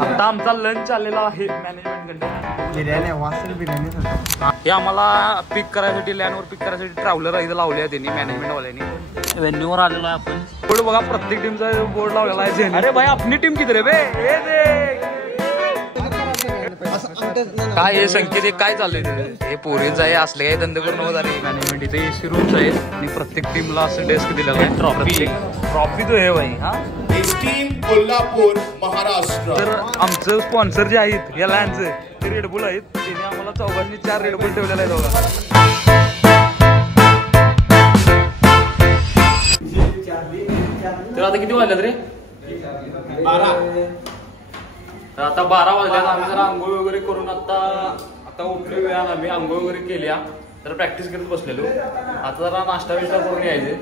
आता आमचा लंच आलेला आहे मॅनेजमेंट कडे. बिर्याणी वासल बिर्याणी हे आम्हाला पिक करायसाठी लँडवर पिक करायसाठी ट्रॅव्हलर इथं लावले आहे त्यांनी मॅनेजमेंट वाल्यांनी. व्हेन्यूवर आलेलो आहे आपण. बोर्ड बघा प्रत्येक टीमचा बोर्ड लावलेला आहे. अरे भाई आपली टीम किती रे बे. काय हे संकेत काय चाललंय हे पोरीच आहे असले काही धंदे करून होत आहे. मॅनेजमेंट इथे एसी रूम्स आहेत आणि प्रत्येक टीमला असं डेस्क दिलेला आहे. ट्रॉफी तो आहे भाई. हा कोल्हापूर महाराष्ट्र. तर आमचं स्पॉन्सर जे आहेत या लँडचं ते रेडबुल आहेत. त्याने आम्हाला चौघांनी 4 रेडबुल ठेवलेले आहेत बघा. तर आता किती वाजल्यात रे. 12. तर आता 12 वाजल्यात. आम्ही जरा आंघोळ वगैरे करून आता उठलो वेळानं आम्ही आंघोळ वगैरे केल्या. तर प्रॅक्टिस करत बसलेलो. आता जरा नाश्ता बिष्टा करून यायचे.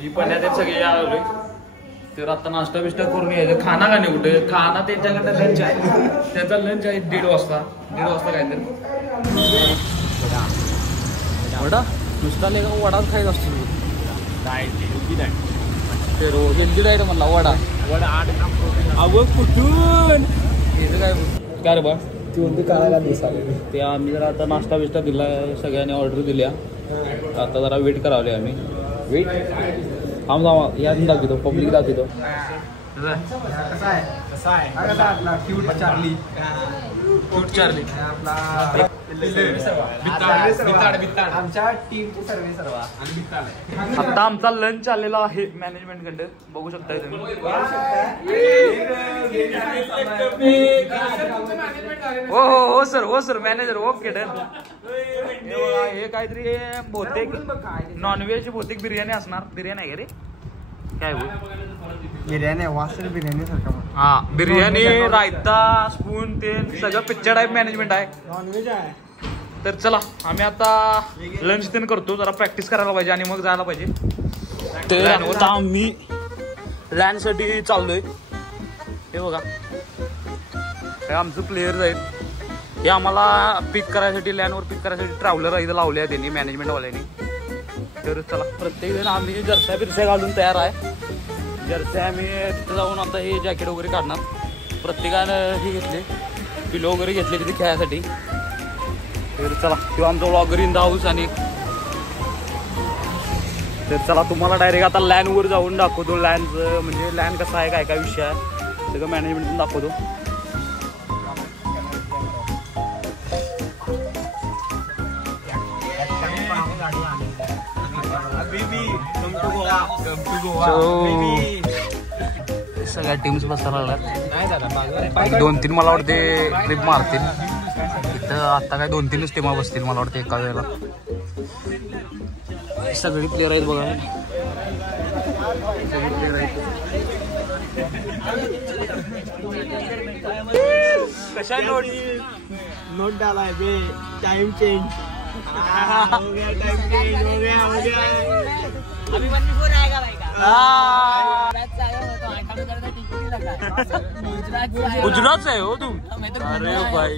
ही पण्यात सगळे आले. तर आता नाश्ता बिष्टा करून यायचं. खाना का नाही कुठे खाना त्यांच्याकडे लंच आहे. त्यांचा लंच आहे 1:30 वाजता. 1:30 वाजता काहीतरी वडा नुसता लेगा वडाच खायचा असतो. हेल्दी डाएट म्हणला वडा. अगं कुठून काय रे बा ते आम्ही जरा आता नाश्ता बिष्टा दिला. सगळ्यांनी ऑर्डर दिल्या. आता जरा वेट करावले आम्ही. वेट जावा यादी दाखवतो पब्लिक दाखवतो. आमच्या टीमचे सर्वे सर्व. आता आमचा लंच आलेला आहे मॅनेजमेंट कडे. बघू शकताय तुम्ही. हो सर मॅनेजर. Okay done. हे काहीतरी बहुतेक नॉनव्हेज बहुतेक बिर्याणी असणार. बिर्याणी आहे का रे काय बिर्याणी वासल बिर्याणी सारखं. हा बिर्याणी रायता स्पून ते सगळं पिक्चर टाईप मॅनेजमेंट आहे. नॉनव्हेज आहे. तर चला आम्ही आता लंच ते करतो. जरा प्रॅक्टिस करायला पाहिजे आणि मग जायला पाहिजे. ते आता आम्ही लँड साठी चाललोय. हे बघा हे आमचं प्लेयर्स आहेत. हे आम्हाला पिक करायसाठी लँडवर पिक करायसाठी ट्रॅव्हलर इथं लावले आहे त्यांनी मॅनेजमेंट वाल्यांनी. तर चला प्रत्येक जण आम्ही जर्स्या बिरस्या घालून तयार आहे. जर्स्या आम्ही तिथं जाऊन आता हे जॅकेट वगैरे काढणार. प्रत्येकानं हे घेतले पिलो वगैरे घेतले तिथे खेळायसाठी. तर चला किंवा आमचा व्लॉगर इन द हाऊस. आणि तर चला तुम्हाला डायरेक्ट आता लँडवर जाऊन दाखवतो. लँडचं म्हणजे लँड कसं आहे काय काय विषय आहे सगळं मॅनेजमेंटून दाखवतो. सगळ्या टीम्स बसायला लागल्यात. 2-3 मला वाटते ट्रिप मारतील इथं. आता काय 2-3च टीमा बसतील मला वाटतं एका वेळेला. सगळी प्लेयर आहेत बघा. सगळी प्लेयर आहेत. कशा नोट डाला है बे. टाइम चेंज हो गया. टाइम चेंज हो गया. अभी 1 आएगा भाई का. गुजरात से हो तुम. अरे भाई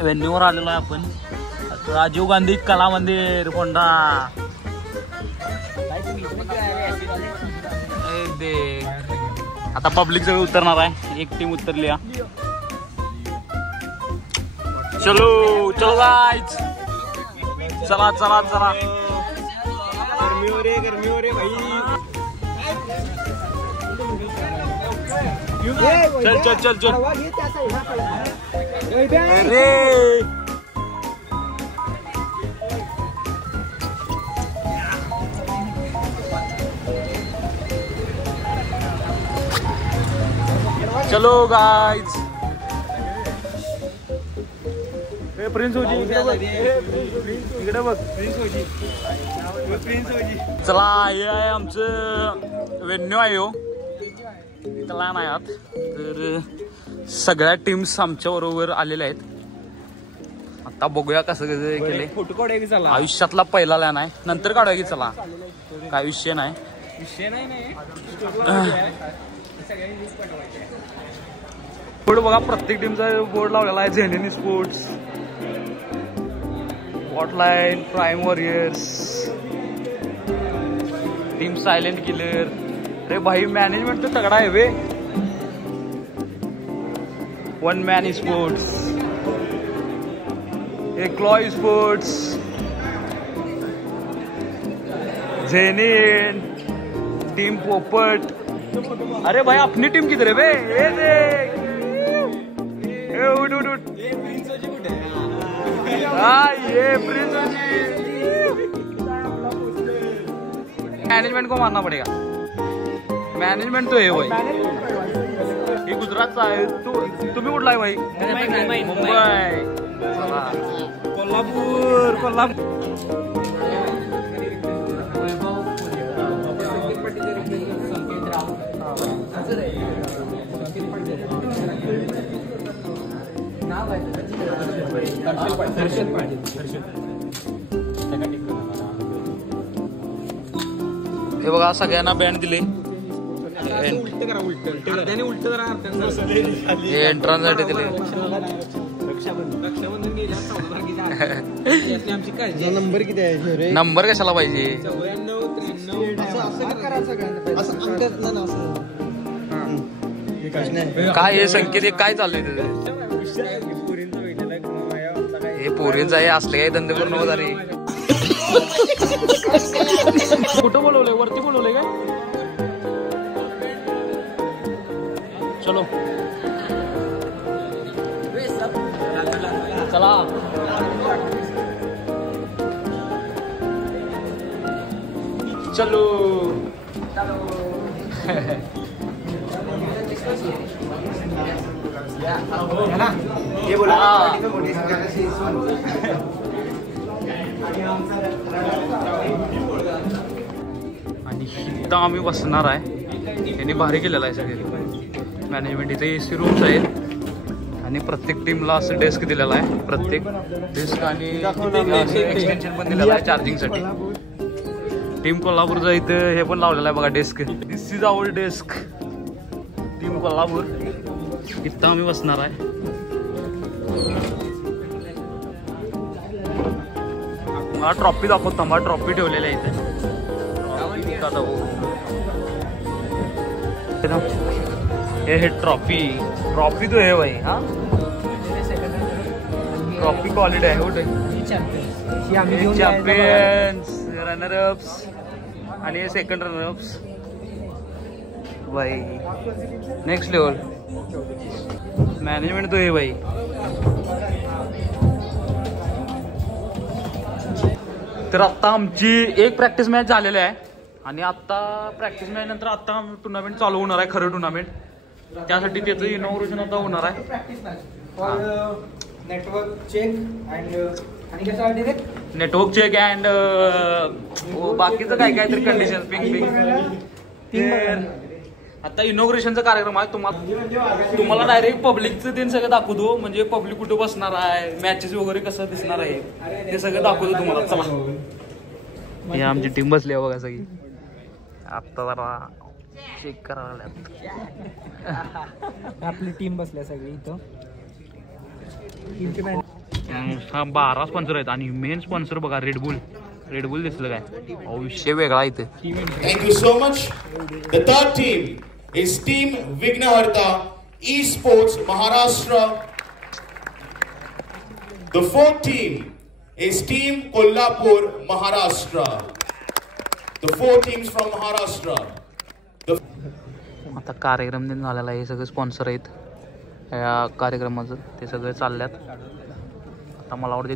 व्हेन्यूवर आलेलो आहे आपण. राजीव गांधी कला मंदिर फोंडा. आता पब्लिक सगळं उतरणार आहे. एक टीम उतरली. चलो गाइस. चला गर्मी हो रही भाई. चल अरे चलो गाइस. प्रिन्स होजी इकडे बघ. चला हे आहे आमचं व्हेन्यू आहे. हो इथं लहान आहे आत. तर सगळ्या टीम्स आमच्या बरोबर आलेल्या आहेत. आता बघूया कसं कसं केलंय. फोटो काढूया की चला. आयुष्यातला पहिला लॅन आहे. नंतर काढूया की चला. काय विषय नाही. बोर्ड बघा प्रत्येक टीमचा बोर्ड लावलेला आहे. झेलेनी sports, hotline, prime warriors. Team silent killer. अरे भाई मॅनेजमेंट तो तगड़ा है वे. वन मॅन स्पोर्ट्स, क्लॉय स्पोर्ट्स, जेनिन, टीम पोपट. अरे भाई अपनी टीम किधर है बे? ये देख, उठ उठ उठ. ये प्रिंस मैनेजमेंट को मानना पड़ेगा. मैनेजमेंट तो है भाई. ये गुजरातचा आहे. तुम्ही कुठला आहे भाई? मुंबई. कोल्हापूर. कोल्हापूर. हे बघा सगळ्यांना बँड दिले. एंट्रान्ससाठी दिले. नंबर किती आहे? नंबर कशाला पाहिजे? काय हे संकेत काय चाललंय तिथे? हे पोरींच आहे. असले काही धंदे करून नव्हता रे. कुठं बोलवलंय? वरती बोलवलंय काय? चलो चला. चलो ये बोला आणि इथं आम्ही बसणार आहे. यांनी भारी केलेला आहे सगळे मॅनेजमेंट. इथे AC रूम्स आहेत आणि प्रत्येक टीमला असं डेस्क दिलेला आहे. प्रत्येक डेस्क आणि एक्सटेन्शन पण दिलेला आहे चार्जिंगसाठी. टीम कोल्हापूरचं इथं हे पण लावलेलं आहे बघा desk. This is our desk team Kolhapur. इथं आम्ही बसणार आहे. मला ट्रॉफी दाखवतो. मला ट्रॉफी ठेवलेल्या आहे इथे. हे ट्रॉफी तो है भाई. हाँ ट्रॉफी क्वालिटी आहे. कुठे चॅम्पियन्स, रनरअप्स आणि सेकंड रनरअप्स भाई. नेक्स्ट लेवल मॅनेजमेंट तो है भाई. तर आता आमची एक प्रॅक्टिस मॅच झालेली आहे आणि आता प्रॅक्टिस मॅच नंतर आता टुर्नामेंट चालू होणार आहे. खरं टुर्नामेंट. त्यासाठी त्याचं इनॉग्रेशन आता होणार आहे. नेटवर्क चेक अँड बाकीचं काय काय तरी कंडिशन पिंग. आता इनॉग्रेशनचा कार्यक्रम आहे. तुम्हाला डायरेक्ट पब्लिकचं ते सगळं दाखवतो. म्हणजे पब्लिक कुठं बसणार आहे, मॅचेस वगैरे कसं दिसणार आहे ते सगळं दाखवतो तुम्हाला. चला. हे आमची टीम बसली आहे बघा सगळी. आता जरा चेक करायला आपली टीम बसल्या सगळी इथं. 12 स्पॉन्सर आहेत आणि मेन स्पॉन्सर बघा रेडबुल दिसलं काय? विषय वेगळा इथे. Thank you so much. The third team is Team Vignaharta Esports Maharashtra. The fourth team is Team Kolhapur Maharashtra. The four teams from Maharashtra. आता कार्यक्रम दिन झालेला आहे. हे सगळे स्पॉन्सर आहेत या कार्यक्रमाचं. ते सगळे चालल्यात. आता मला वाटतं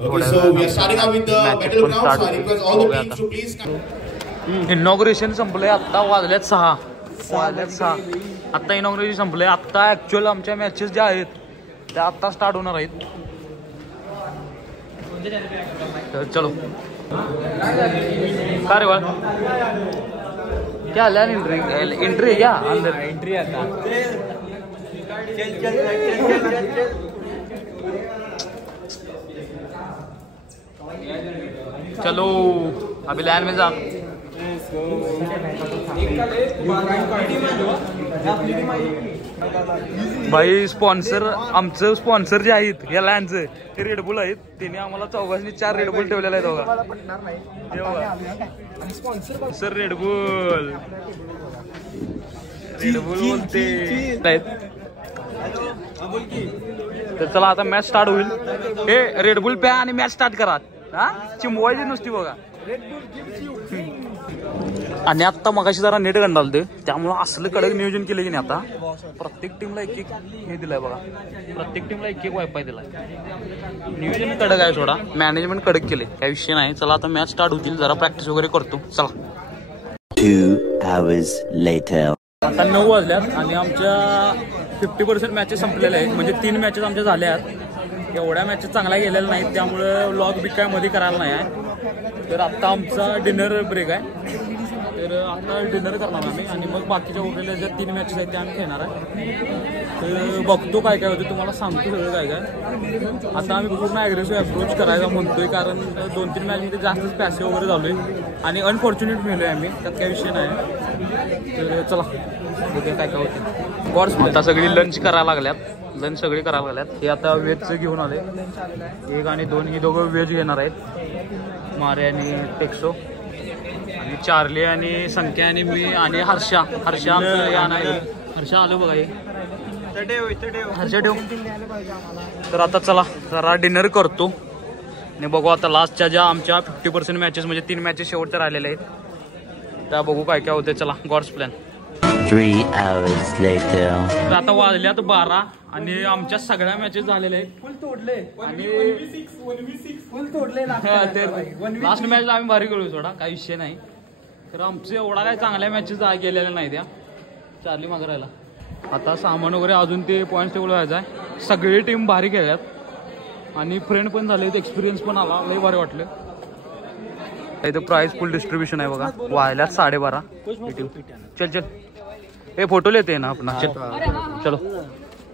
इनॉग्रेशन संपलंय. आता वाजल्यात 6. आता इनॉग्रेशन संपलंय. आता ऍक्च्युअल आमच्या मॅचेस ज्या आहेत त्या आता स्टार्ट होणार आहेत. तर चलो. का रे बाळ क्या हाल है? एंट्री क्या अंदर? एंट्री आता. चलो अभी लाइन में जा. भाई स्पॉन्सर आमचं स्पॉन्सर जे आहेत या लँडचं ते रेडबुल आहेत. त्यांनी आम्हाला चौघांनी 4 रेडबुल ठेवलेले आहेत बघा. सर रेडबुल बोलते तर चला आता मॅच स्टार्ट होईल. हे रेडबुल प्या आणि मॅच स्टार्ट करा. हा चिमवायची नुसती बघा. आणि आता मगाशी जरा नेट गंडालते त्यामुळे असलं कडक नियोजन केलं की नाही. आता प्रत्येक टीमला एक हे दिलाय बघा. प्रत्येक टीमला एक वायफाय दिलाय. नियोजन कडक आहे थोडा. मॅनेजमेंट कडक केले काही विषय नाही. चला आता मॅच स्टार्ट होतील. जरा प्रॅक्टिस वगैरे करतो. चला. 2 hours later. आता 9 वाजल्यात आणि आमच्या 50% मॅचेस संपलेल्या आहेत. म्हणजे 3 मॅचेस आमच्या झाल्या आहेत. एवढ्या मॅचेस चांगल्या गेलेल्या नाहीत त्यामुळे व्लॉग बी काय मध्ये करायला नाही आहे. तर आत्ता आमचा डिनर ब्रेक आहे. तर आता डिनर करणार आम्ही आणि मग बाकीच्या उरलेल्या ज्या 3 मॅचेस आहेत त्या आम्ही खेळणार आहे. तर बघतो काय काय होतं तुम्हाला सांगतो सगळं काय काय. आता आम्ही पूर्ण ॲग्रेसिव्ह अप्रोच करायचा म्हणतोय कारण 2-3 मॅचमध्ये जास्तच पॅसे वगैरे झालोय आणि अनफॉर्च्युनेट मिळलोय आम्ही. त्यात काही विषय नाही. तर चला बघूया काय काय होतं. गॉड्स आता सगळी लंच करायला लागल्यात. लंच सगळी करायला लागल्यात. हे आता व्हेजचं घेऊन आले. 1 आणि 2 ही दोघं व्हेज घेणार आहेत. मारे आणि टेक्सो आणि चार्ली आणि संख्या आणि मी आणि हर्षा आमचं या नाही. हर्षा आलो बघा. हे हर्षा ठेव. तर आता चला जरा डिनर करतो आणि बघू आता लास्टच्या ज्या आमच्या 50% मॅचेस म्हणजे 3 मॅचेस शेवटच्या राहिलेल्या आहेत त्या बघू काय काय होते. चला गॉड्स प्लॅन. 3 hours later. तर आता वाजल्यात 12 आणि आमच्या सगळ्या मॅचेस झालेल्या आहेत. फुल तोडले आणि फुल तोडले. लास्ट मॅचला आम्ही भारी खेळू थोडा काही विषय नाही. तर आमचं एवढा काय चांगल्या मॅचेस गेलेल्या नाही त्या. चार्ली मागे राहिला. आता सामान वगैरे अजून ते पॉईंट्स टेबल व्हायचं आहे. सगळी टीम भारी खेळल्यात आणि फ्रेंड पण झाले. एक्सपिरियन्स पण आला. लई भारी वाटलं. इथं प्राइस फुल डिस्ट्रीब्युशन आहे बघा. वाजल्यात 12:30. चल चल हे फोटो लेते ना अपना. चलो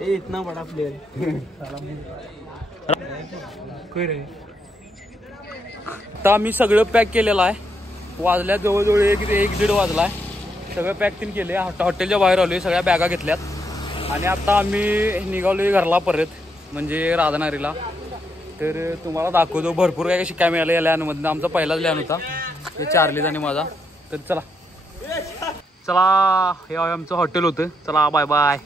इतना बड़ा प्लेयर. आता आम्ही सगळं पॅक केलेलं आहे. वाजल्या जवळजवळ 1-1.5 वाजलाय. सगळं पॅक तीन केले. हॉटेलच्या बाहेर आलोय. सगळ्या बॅगा घेतल्यात आणि आता आम्ही निघालोय घरला परत म्हणजे राधानगरीला. तर तुम्हाला दाखवतो भरपूर काय शिकायला मिळालं या लॅनमधनं. आमचा पहिलाच लॅन होता ते चार्लीचा आणि माझा. तर चला हे आमचं हॉटेल होतं. चला बाय बाय.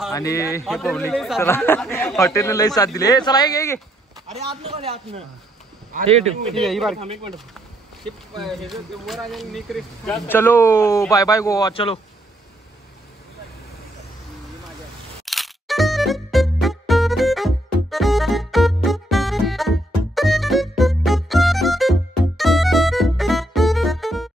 आणि हे पब्लिक चला हॉटेलने लई साथ दिली. चला हे चलो बाय बाय गोवा. चलो.